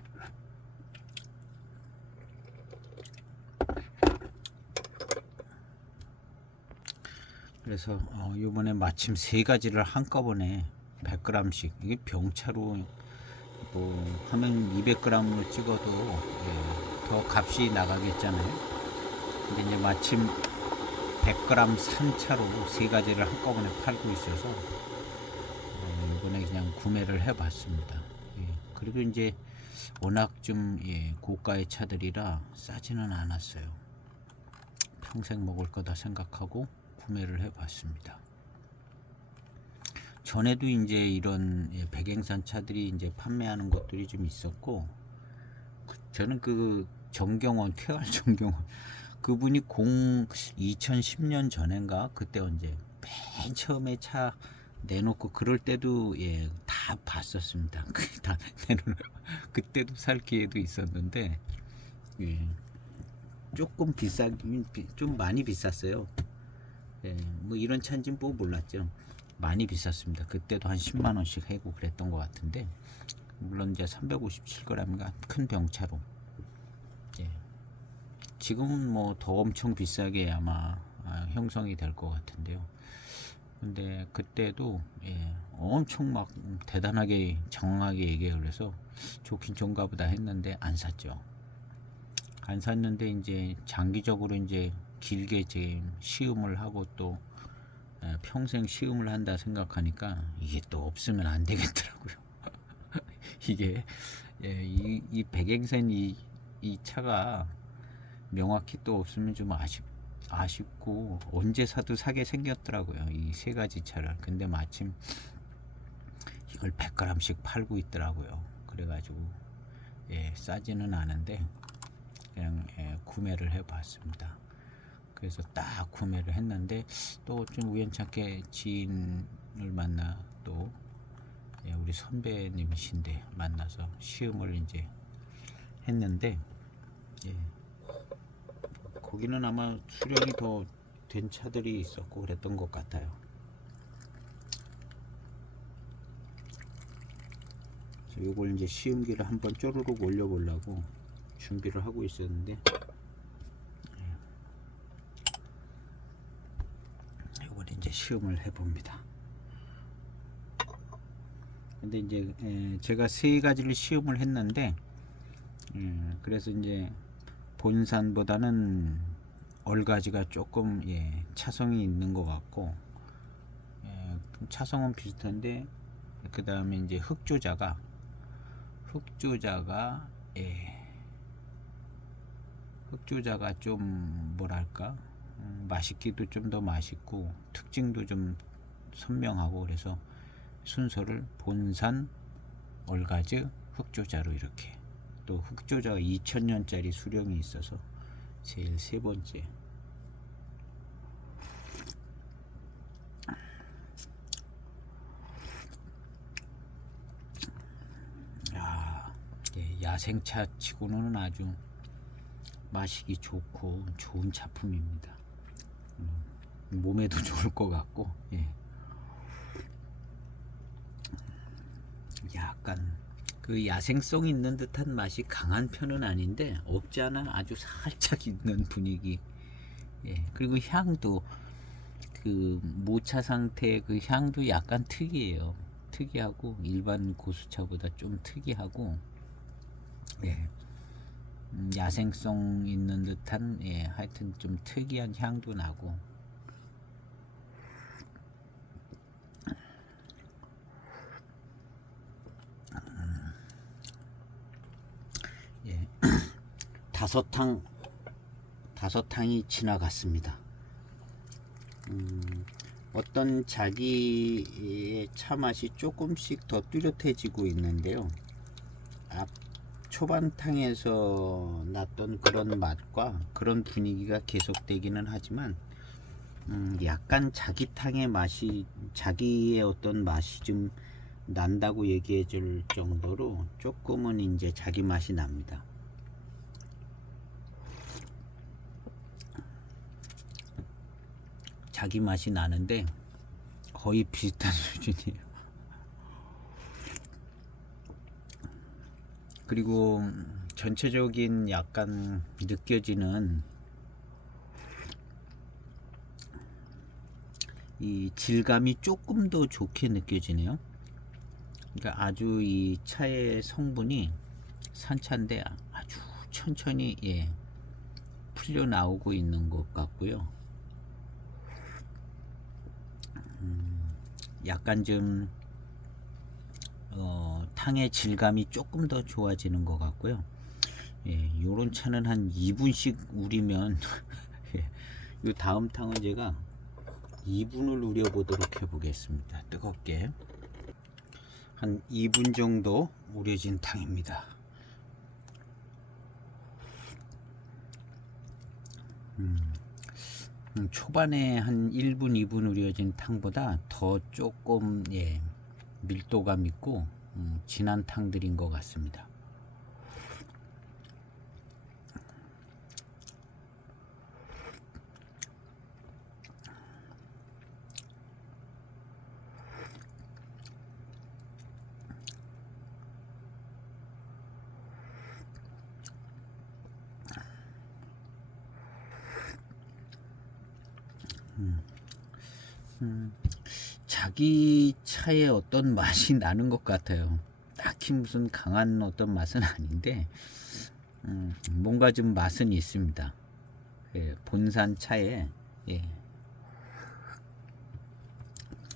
그래서 이번에 마침 3가지를 한꺼번에 100g씩, 이게 병차로 뭐 하면 200g으로 찍어도 더 값이 나가겠잖아요. 근데 이제 마침 100g 산차로 3가지를 한꺼번에 팔고 있어서 이번에 그냥 구매를 해봤습니다. 그리고 이제 워낙 좀 고가의 차들이라 싸지는 않았어요. 평생 먹을 거다 생각하고 구매를 해봤습니다. 전에도 이제 이런 백행산 차들이 이제 판매하는 것들이 좀 있었고, 저는 그 정경원, 쾌활 정경원 그분이 2010년 전인가 그때 언제 맨 처음에 차 내놓고 그럴 때도 다 봤었습니다. 다 내놓으려 그때도 살 기회도 있었는데 조금 비싸긴 좀 많이 비쌌어요. 예, 뭐 이런 차인지 뭐 몰랐죠. 많이 비쌌습니다. 그때도 한 10만 원씩 하고 그랬던 것 같은데, 물론 이제 357g인가 큰 병차로. 예. 지금은 뭐 더 엄청 비싸게 아마 형성이 될 것 같은데요. 근데 그때도 예, 엄청 막 대단하게 정확하게 얘기해요. 그래서 좋긴 좋은가 보다 했는데 안 샀죠. 안 샀는데 이제 장기적으로 이제 길게 제 시음을 하고 또 평생 시음을 한다 생각하니까 이게 또 없으면 안 되겠더라고요. 이게 예, 이 백행선 이 차가 명확히 또 없으면 좀 아쉽고 언제 사도 사게 생겼더라고요. 이 세 가지 차를. 근데 마침 이걸 100g씩 팔고 있더라고요. 그래가지고 예, 싸지는 않은데 그냥 예, 구매를 해봤습니다. 그래서 딱 구매를 했는데 또 좀 우연찮게 지인을 만나 또 예, 우리 선배님이신데 만나서 시음을 이제 했는데 예, 거기는 아마 수령이 더 된 차들이 있었고 그랬던 것 같아요. 요걸 이제 시음기를 한번 쪼르륵 올려보려고 준비를 하고 있었는데 요걸 이제 시음을 해봅니다. 근데 이제 제가 세 가지를 시음을 했는데 그래서 이제 본산보다는 얼가지가 조금 예, 차성이 있는 것 같고 예, 차성은 비슷한데 그 다음에 이제 흑조자가 예, 흑조자가 좀 뭐랄까 맛있기도 좀 더 맛있고 특징도 좀 선명하고 그래서 순서를 본산, 얼가즈, 흑조자로 이렇게 또 흑조자가 2000년짜리 수령이 있어서 제일 세 번째. 예, 야생차 치고는 아주 마시기 좋고 좋은 차품입니다. 몸에도 좋을 것 같고 예. 약간 그 야생성 있는 듯한 맛이 강한 편은 아닌데 없지 않아 아주 살짝 있는 분위기. 예. 그리고 향도 그 모차 상태의 그 향도 약간 특이해요. 특이하고 일반 고수차보다 좀 특이하고 예. 야생성 있는 듯한 예, 하여튼 좀 특이한 향도 나고 예. 다섯 탕이 지나갔습니다. 어떤 자기의 차 맛이 조금씩 더 뚜렷해지고 있는데요. 앞 초반 탕에서 났던 그런 맛과 그런 분위기가 계속되기는 하지만 약간 자기 탕의 맛이 자기의 어떤 맛이 좀 난다고 얘기해 줄 정도로 조금은 이제 자기 맛이 납니다. 자기 맛이 나는데 거의 비슷한 수준이에요. 그리고 전체적인 약간 느껴지는 이 질감이 조금 더 좋게 느껴지네요. 그러니까 아주 이 차의 성분이 산차인데 아주 천천히 예, 풀려 나오고 있는 것 같고요. 약간 좀 탕의 질감이 조금 더 좋아지는 것 같고요. 예, 요런 차는 한 2분씩 우리면 예, 요 다음 탕은 제가 2분을 우려 보도록 해 보겠습니다. 뜨겁게 한 2분 정도 우려진 탕입니다. 초반에 한 1분 2분 우려진 탕보다 더 조금 예, 밀도감 있고 진한 탕들인 것 같습니다. 자기 차에 어떤 맛이 나는 것 같아요. 딱히 무슨 강한 어떤 맛은 아닌데, 뭔가 좀 맛은 있습니다. 예, 본산 차에 예,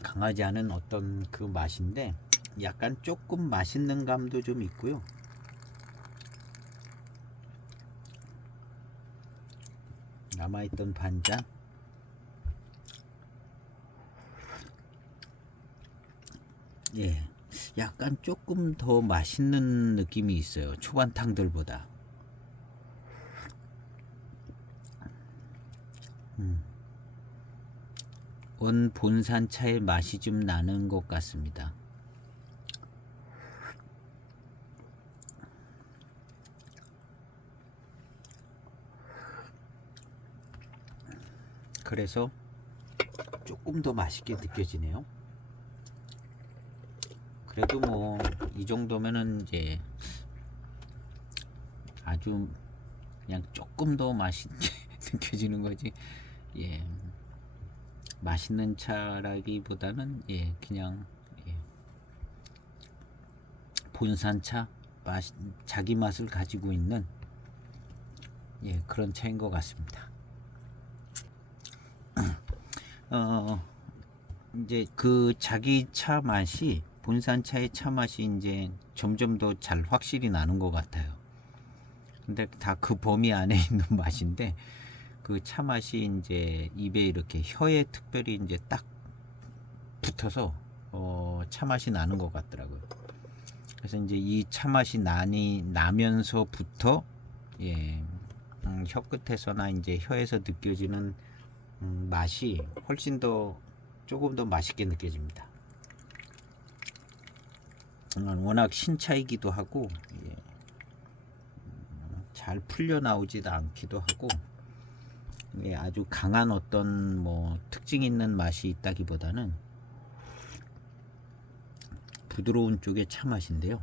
강하지 않은 어떤 그 맛인데, 약간 조금 맛있는 감도 좀 있고요. 남아있던 반잔. 예, 약간 조금 더 맛있는 느낌이 있어요. 초반탕들보다. 원 본산차의 맛이 좀 나는 것 같습니다. 그래서 조금 더 맛있게 느껴지네요. 그래도 뭐 이 정도면은 이제 아주 그냥 조금 더 맛있게 느껴지는 거지. 예, 맛있는 차라기보다는 예, 그냥 예, 본산차 맛, 자기 맛을 가지고 있는 예, 그런 차인 것 같습니다. 이제 그 자기 차 맛이 본산차의 차 맛이 이제 점점 더 잘 확실히 나는 것 같아요. 근데 다 그 범위 안에 있는 맛인데 그 차 맛이 이제 입에 이렇게 혀에 특별히 이제 딱 붙어서 차 맛이 나는 것 같더라고요. 그래서 이제 이 차 맛이 나면서부터 예, 혀 끝에서나 이제 혀에서 느껴지는 맛이 훨씬 더 조금 더 맛있게 느껴집니다. 워낙 신차이기도 하고 예, 잘 풀려 나오지도 않기도 하고 예, 아주 강한 어떤 뭐 특징 있는 맛이 있다기보다는 부드러운 쪽의 차 맛인데요.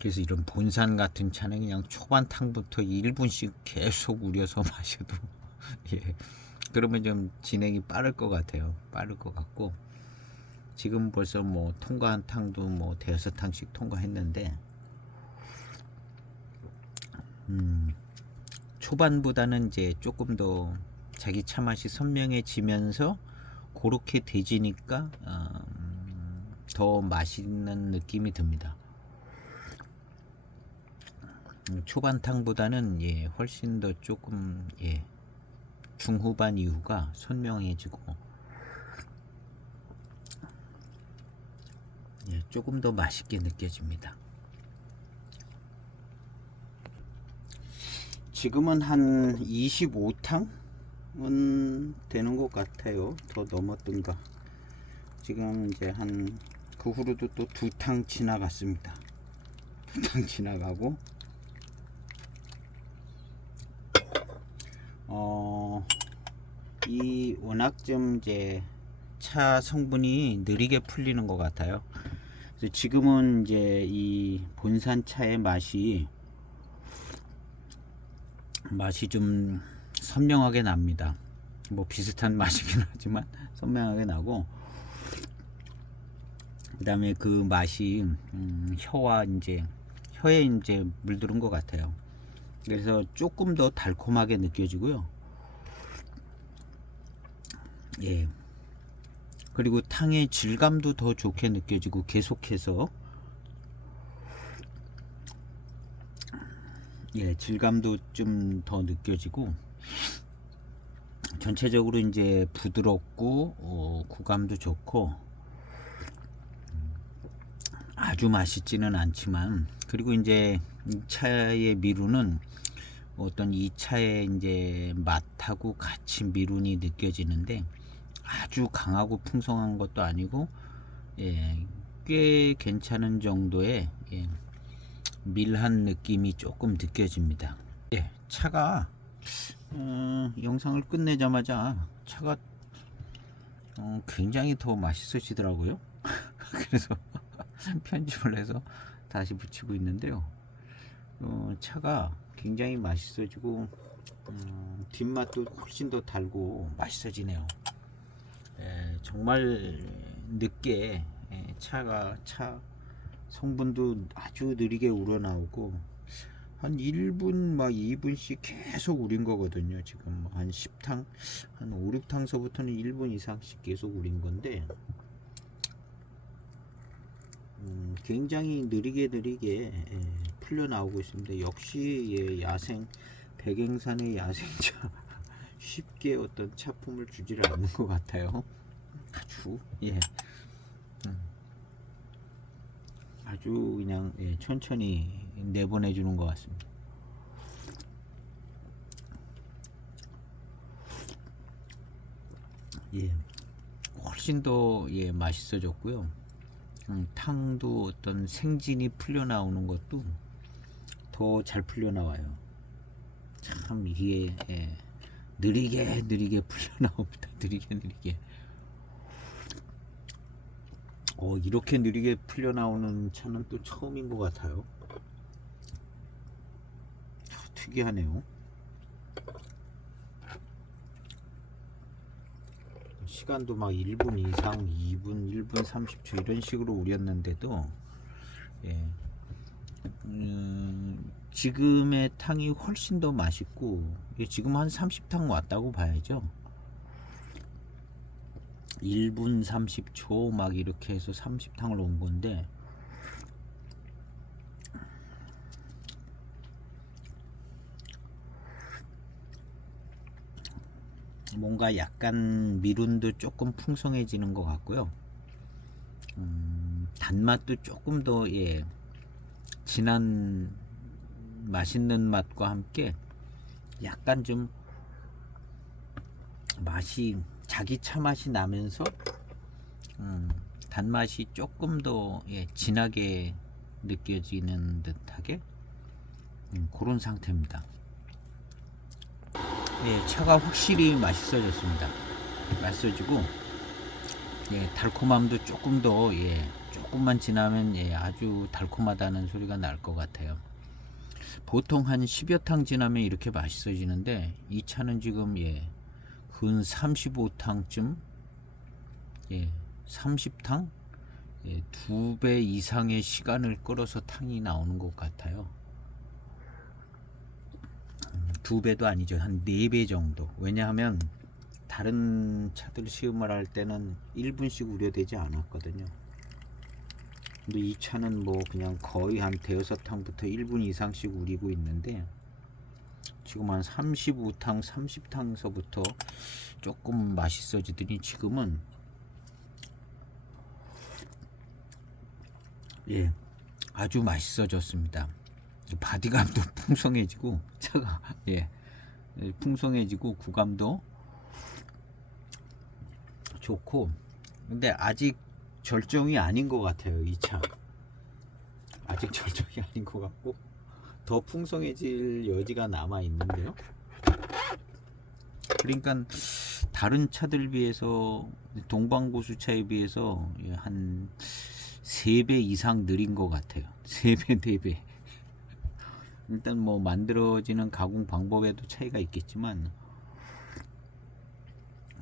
그래서 이런 본산 같은 차는 그냥 초반탕부터 1분씩 계속 우려서 마셔도 예, 그러면 좀 진행이 빠를 것 같아요. 빠를 것 같고 지금 벌써 뭐 통과한 탕도 뭐 대여섯 탕씩 통과했는데 초반보다는 이제 조금 더 자기 차 맛이 선명해지면서 그렇게 돼지니까 더 맛있는 느낌이 듭니다. 초반탕보다는 예, 훨씬 더 조금 예, 중후반 이후가 선명해지고 예, 조금 더 맛있게 느껴집니다. 지금은 한 25탕은 되는 것 같아요. 더 넘었던가. 지금 이제 한 그 후로도 또 2탕 지나갔습니다. 2탕 지나가고 이 워낙 좀 이제 차 성분이 느리게 풀리는 것 같아요. 그래서 지금은 이제 이 본산 차의 맛이 좀 선명하게 납니다. 뭐 비슷한 맛이긴 하지만 선명하게 나고 그 다음에 그 맛이 혀와 이제 혀에 이제 물들은 것 같아요. 그래서 조금 더 달콤하게 느껴지고요. 예. 그리고 탕의 질감도 더 좋게 느껴지고 계속해서 예, 질감도 좀 더 느껴지고 전체적으로 이제 부드럽고 구감도 좋고 아주 맛있지는 않지만 그리고 이제 이 차의 미루는 어떤 이 차의 이제 맛하고 같이 미룬이 느껴지는데 아주 강하고 풍성한 것도 아니고 예, 꽤 괜찮은 정도의 예, 밀한 느낌이 조금 느껴집니다. 예, 차가 영상을 끝내자마자 차가 굉장히 더 맛있어지더라고요. 그래서 편집을 해서 다시 붙이고 있는데요. 차가 굉장히 맛있어지고 뒷맛도 훨씬 더 달고 맛있어지네요. 정말 늦게 차 성분도 아주 느리게 우러나오고 한 1분 막 2분씩 계속 우린 거거든요. 지금 한 10탕 한 5, 6탕서부터는 1분 이상씩 계속 우린 건데 굉장히 느리게 풀려 나오고 있습니다. 역시 야생 백eng산의 야생차 쉽게 어떤 차품을 주지를 않는 것 같아요. 아주 아주 그냥 천천히 내보내 주는 것 같습니다. 훨씬 더 맛있어졌고요. 탕도 어떤 생진이 풀려 나오는 것도 더 잘 풀려 나와요. 참 이게 느리게 풀려 나옵니다. 느리게. 이렇게 느리게 풀려 나오는 차는 또 처음인 것 같아요. 특이하네요. 시간도 막 1분 이상, 2분, 1분 30초 이런 식으로 우렸는데도 지금의 탕이 훨씬 더 맛있고 지금 한 30탕 왔다고 봐야죠. 1분 30초 막 이렇게 해서 30탕을 온 건데 뭔가 약간 미룬도 조금 풍성해지는 것 같고요. 단맛도 조금 더 진한 맛있는 맛과 함께 약간 좀 맛이 자기 차 맛이 나면서 단맛이 조금 더 진하게 느껴지는 듯하게 그런 상태입니다. 차가 확실히 맛있어졌습니다. 맛있어지고 달콤함도 조금 더 조금만 지나면 아주 달콤하다는 소리가 날 것 같아요. 보통 한 10여 탕 지나면 이렇게 맛있어지는데 이 차는 지금 근 35탕쯤 30탕 2배 이상의 시간을 끌어서 탕이 나오는 것 같아요. 2배도 아니죠. 한 4배 정도. 왜냐하면 다른 차들 시음을 할 때는 1분씩 우려되지 않았거든요. 근데 이 차는 뭐 그냥 거의 한 대여섯 탕부터 1분 이상씩 우리고 있는데 지금 한 35탕, 30탕서부터 조금 맛있어지더니 지금은 아주 맛있어졌습니다. 바디감도 풍성해지고 차가 풍성해지고 구감도 좋고 근데 아직 절정이 아닌 것 같아요. 이 차 아직 절정이 아닌 것 같고 더 풍성해질 여지가 남아 있는데요. 그러니까 다른 차들 비해서 동방보수차에 비해서 한 3배 이상 느린 것 같아요. 3배 4배. 일단 뭐 만들어지는 가공 방법에도 차이가 있겠지만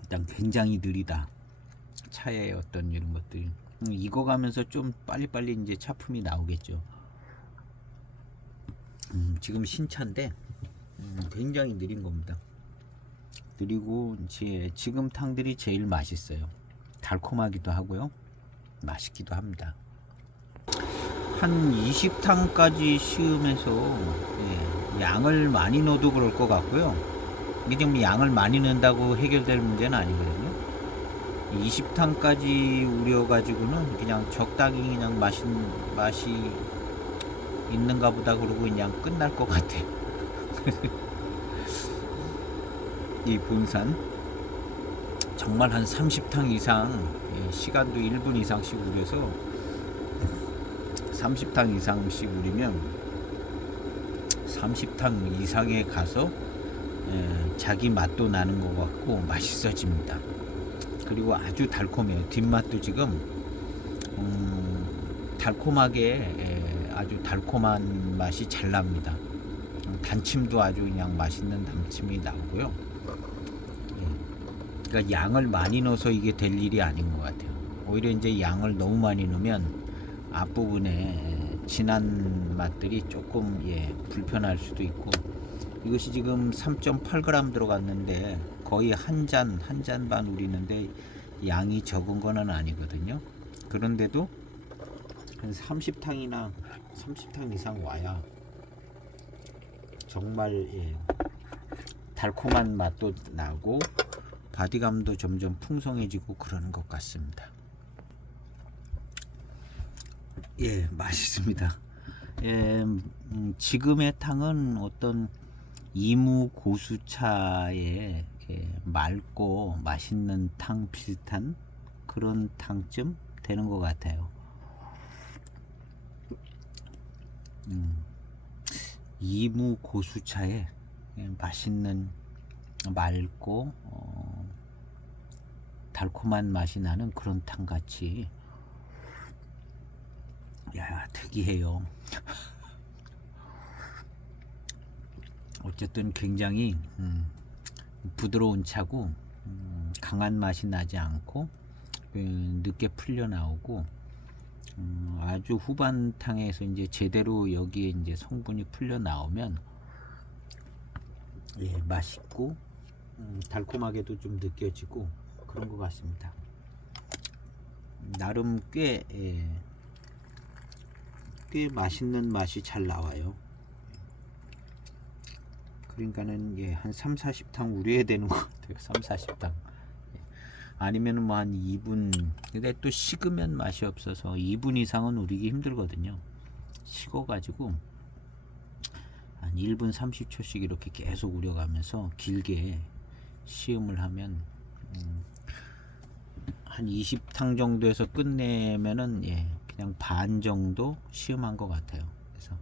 일단 굉장히 느리다. 차의 어떤 이런 것들이 익어가면서 좀 빨리빨리 이제 차품이 나오겠죠. 지금 신차인데 굉장히 느린 겁니다. 느리고 이제 지금 탕들이 제일 맛있어요. 달콤하기도 하고요. 맛있기도 합니다. 한 20탕까지 시음해서 양을 많이 넣어도 그럴 것 같고요. 이게 지금 양을 많이 넣는다고 해결될 문제는 아니거든요. 20탕까지 우려가지고는 그냥 적당히 그냥 맛이 있는가 보다 그러고 그냥 끝날 것 같아요. 이 본산 정말 한 30탕 이상 시간도 1분 이상씩 우려서 30탕 이상씩 우리면 30탕 이상에 가서 자기 맛도 나는 것 같고 맛있어집니다. 그리고 아주 달콤해요. 뒷맛도 지금 달콤하게 아주 달콤한 맛이 잘 납니다. 단침도 아주 그냥 맛있는 단침이 나오고요. 그러니까 양을 많이 넣어서 이게 될 일이 아닌 것 같아요. 오히려 이제 양을 너무 많이 넣으면 앞부분에 진한 맛들이 조금 불편할 수도 있고, 이것이 지금 3.8g 들어갔는데 거의 한 잔 반 우리는데 양이 적은 거는 아니거든요. 그런데도 한 30탕 이상 와야 정말 달콤한 맛도 나고 바디감도 점점 풍성해지고 그러는 것 같습니다. 맛있습니다. 지금의 탕은 어떤 이무 고수차의 맑고 맛있는 탕 비슷한 그런 탕쯤 되는 것 같아요. 이무 고수차에 맛있는 맑고 달콤한 맛이 나는 그런 탕 같이, 특이해요. 어쨌든 굉장히 부드러운 차고 강한 맛이 나지 않고 늦게 풀려 나오고, 아주 후반탕에서 이제 제대로 여기에 이제 성분이 풀려 나오면 맛있고 달콤하게도 좀 느껴지고 그런 것 같습니다. 나름 꽤 맛있는 맛이 잘 나와요. 그러니까는 한 3, 40탕 우려야 되는 것 같아요. 3, 40탕. 아니면은 뭐 한 2분. 근데 또 식으면 맛이 없어서 2분 이상은 우리기 힘들거든요. 식어가지고 한 1분 30초씩 이렇게 계속 우려가면서 길게 시음을 하면 한 20탕 정도에서 끝내면은 그냥 반 정도 시음한 것 같아요. 그래서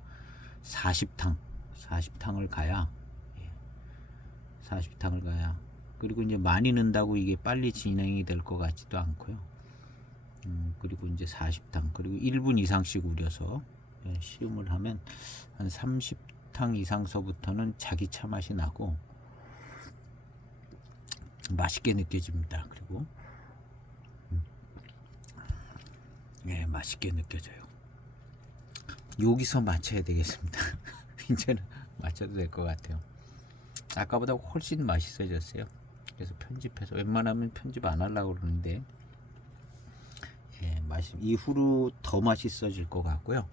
40탕을 가야 40탕을 가야, 그리고 이제 많이 넣는다고 이게 빨리 진행이 될 것 같지도 않고요. 그리고 이제 40탕, 그리고 1분 이상씩 우려서 시음을 하면 한 30탕 이상서부터는 자기 차 맛이 나고 맛있게 느껴집니다. 그리고 맛있게 느껴져요. 여기서 맞춰야 되겠습니다. 이제는 맞춰도 될 것 같아요. 아까보다 훨씬 맛있어졌어요. 그래서 편집해서, 웬만하면 편집 안 하려고 그러는데 이후로 더 맛있어질 것 같고요.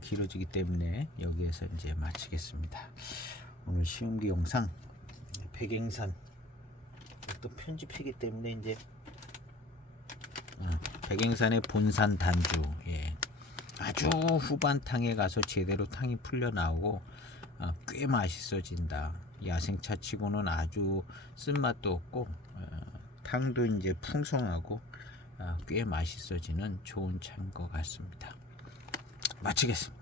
길어지기 때문에 여기에서 이제 마치겠습니다. 오늘 시음기 영상 백행산 또 편집하기 때문에 이제 백행산의 본산 단주, 아주 후반탕에 가서 제대로 탕이 풀려 나오고 꽤 맛있어진다. 야생차 치고는 아주 쓴맛도 없고 탕도 이제 풍성하고 꽤 맛있어지는 좋은 차인 것 같습니다. 마치겠습니다.